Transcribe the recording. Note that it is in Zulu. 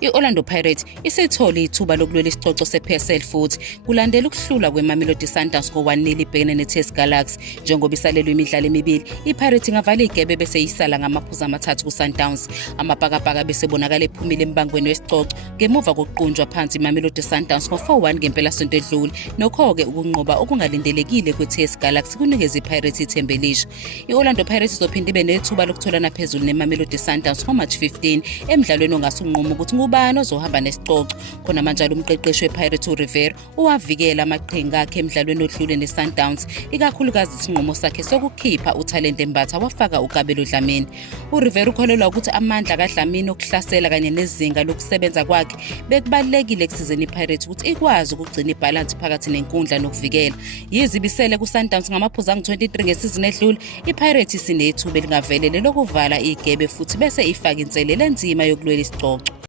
I-Orlando Pirates isethole ithuba lokulwela isicoco se-PSL futhi kulandela ukuhlula kweMamelodi Sundowns ngo-1-0 ibhekene neTS Galaxy. Njengoba isalelwe imidlalo emibili, iPirates ingavala igebe bese isala ngamaphuzu amathathu kuSundowns. Amabhakabhaka besebonakala ephumile embangweni wesicoco ngemuva kokuqunjwa phansi iMamelodi Sundowns ngo-4-1 ngempelasonto edlule. Nokho-ke ukunqoba okungalindelekile kweTS Galaxy kunikeza iPirates ithemba elisha. I-Orlando Pirates izophinda ibe nethuba lokutholana phezulu neMamelodi Sundowns ngoMarch 15 emidlalweni ongase unquma ukuthi ngubani ozohamba nesicoco. Khona manje umqeqeshi wePirates uRivera uwavikela amaqhinga akhe emidlalweni odlule neSundowns, ikakhulukazi isinqumo sakhe sokukhipha uTalente Mbatha wafaka uKabelo Dlamini. uRivera ukholelwa ukuthi amandla kaDlamini okuhlasela kanye nezinga lokusebenza kwakhe bekubalekile ekusizeni iPirates ukuthi ikwazi ukugcina ibalance phakathi nenkundla nokuvikela. Yize ibisele kuSundowns ngamaphuzu angu-23 ngesizini edlule, iPirates isinethuba elingavelele lokuvala igebe futhi bese ifaka inselelo enzima yokulwela isicoco.